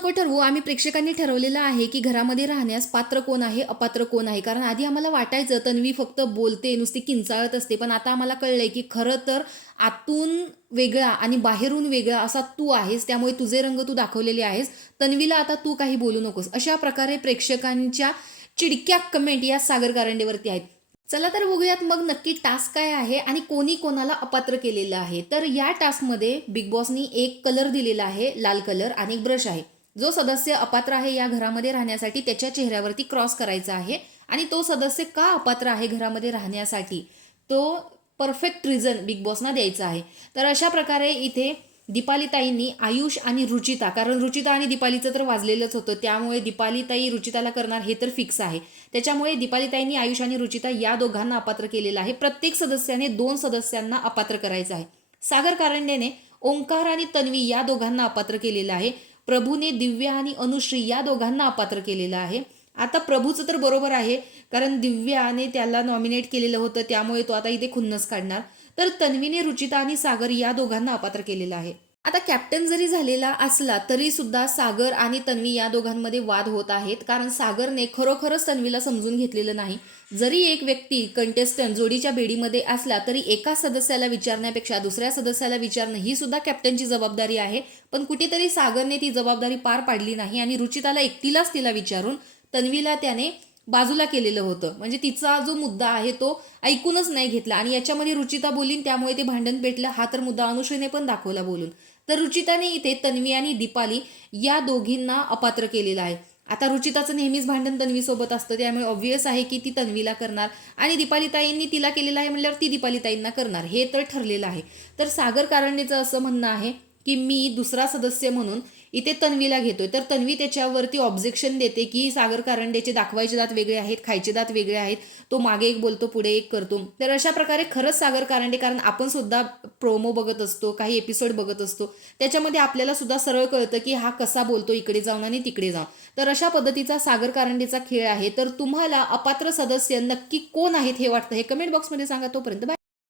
नको ठरवू. आम्ही प्रेक्षकांनी ठरवलेलं आहे, की घरामध्ये राहण्यास पात्र कोण आहे, अपात्र कोण आहे. कारण आधी आम्हाला वाटायचं तन्वी फक्त बोलते, नुसती किंचाळत असते. पण आता आम्हाला कळलंय, की खरं तर आतून वेगळा आणि बाहेरून वेगळा असा तू आहेस. त्यामुळे तुझे रंग तू दाखवलेले आहेस. तन्वीला आता तू काही बोलू नकोस. अशा प्रकारे प्रेक्षकांच्या चिडक्या कमेंट या सागर कारंडेवरती आहेत. चला तर बघूयात मग नक्की टास्क काय आहे आणि कोणी कोणाला अपात्र केलेलं आहे. तर या टास्कमध्ये बिग बॉसनी एक कलर दिलेला आहे, लाल कलर, आणि एक ब्रश आहे. जो सदस्य अपात्र आहे या घरामध्ये राहण्यासाठी त्याच्या चेहऱ्यावरती क्रॉस करायचा आहे आणि तो सदस्य का अपात्र आहे घरामध्ये राहण्यासाठी तो परफेक्ट रिझन बिग बॉसना द्यायचा आहे. तर अशा प्रकारे इथे दीपालीताईंनी आयुष आणि रुचिता, कारण रुचिता आणि दीपालीचं तर वाजलेलंच होतं, त्यामुळे दीपालीताई रुचिताला करणार हे तर फिक्स आहे. त्याच्यामुळे दीपालीताईंनी आयुष आणि रुचिता या दोघांना अपात्र केलेलं आहे. प्रत्येक सदस्याने 2 सदस्यांना अपात्र करायचं आहे. सागर कारंडेने ओंकार आणि तन्वी या दोघांना अपात्र केलेलं आहे. प्रभूने दिव्या आणि अनुश्री या दोघांना अपात्र केलेलं आहे. आता प्रभूचं तर बरोबर आहे, कारण दिव्याने त्याला नॉमिनेट केलेलं होतं, त्यामुळे तो आता इथे खुन्नस काढणार. तर तन्वीने रुचिता आणि सागर या दोघांना अपात्र केलेलं आहे. आता कॅप्टन जरी झालेला असला तरी सुद्धा सागर आणि तन्वी या दोघांमध्ये वाद होत आहेत, कारण सागरने खरोखरच तन्वीला समजून घेतलेलं नाही. जरी एक व्यक्ती कंटेस्टंट जोडीच्या बेडीमध्ये असला तरी एका सदस्याला विचारण्यापेक्षा दुसऱ्या सदस्याला विचारणं ही सुद्धा कॅप्टनची जबाबदारी आहे. पण कुठेतरी सागरने ती जबाबदारी पार पाडली नाही आणि रुचिताला एकटीलाच तिला विचारून तन्वीला त्याने बाजूला केलेलं होतं. म्हणजे तिचा जो मुद्दा आहे तो ऐकूनच नाही घेतला आणि याच्यामध्ये रुचिता बोलीन, त्यामुळे ते भांडण पेटलं. हा तर मुद्दा अनुश्रीने पण दाखवला बोलून. तर रुचिताने इथे तन्वी आणि दीपाली या दोघींना अपात्र केलेलं आहे. आता रुचिताचं नेहमीच भांडण तन्वीसोबत असतं, त्यामुळे ऑब्व्हियस आहे की ती तन्वीला करणार आणि दीपालीताईंनी तिला केलेलं आहे म्हणल्यावर ती दीपालीताईंना करणार, हे तर ठरलेलं आहे. तर सागर कारंडेचं असं म्हणणं आहे की मी दुसरा सदस्य म्हणून इथे तन्वीला घेतोय. तर तन्वी त्याच्यावरती ऑब्जेक्शन देते की सागर कारंडेचे दाखवायचे दात वेगळे आहेत, खायचे दात वेगळे आहेत, तो मागे एक बोलतो पुढे एक करतो. तर अशा प्रकारे खरंच सागर कारंडे, कारण आपण सुद्धा प्रोमो बघत असतो, काही एपिसोड बघत असतो, त्याच्यामध्ये आपल्याला सुद्धा सरळ कळतं की हा कसा बोलतो इकडे जाऊन आणि तिकडे जाऊन. तर अशा पद्धतीचा सागर कारंडेचा खेळ आहे. तर तुम्हाला अपात्र सदस्य नक्की कोण आहेत हे वाटतं हे कमेंट बॉक्समध्ये सांगा. तोपर्यंत बाय.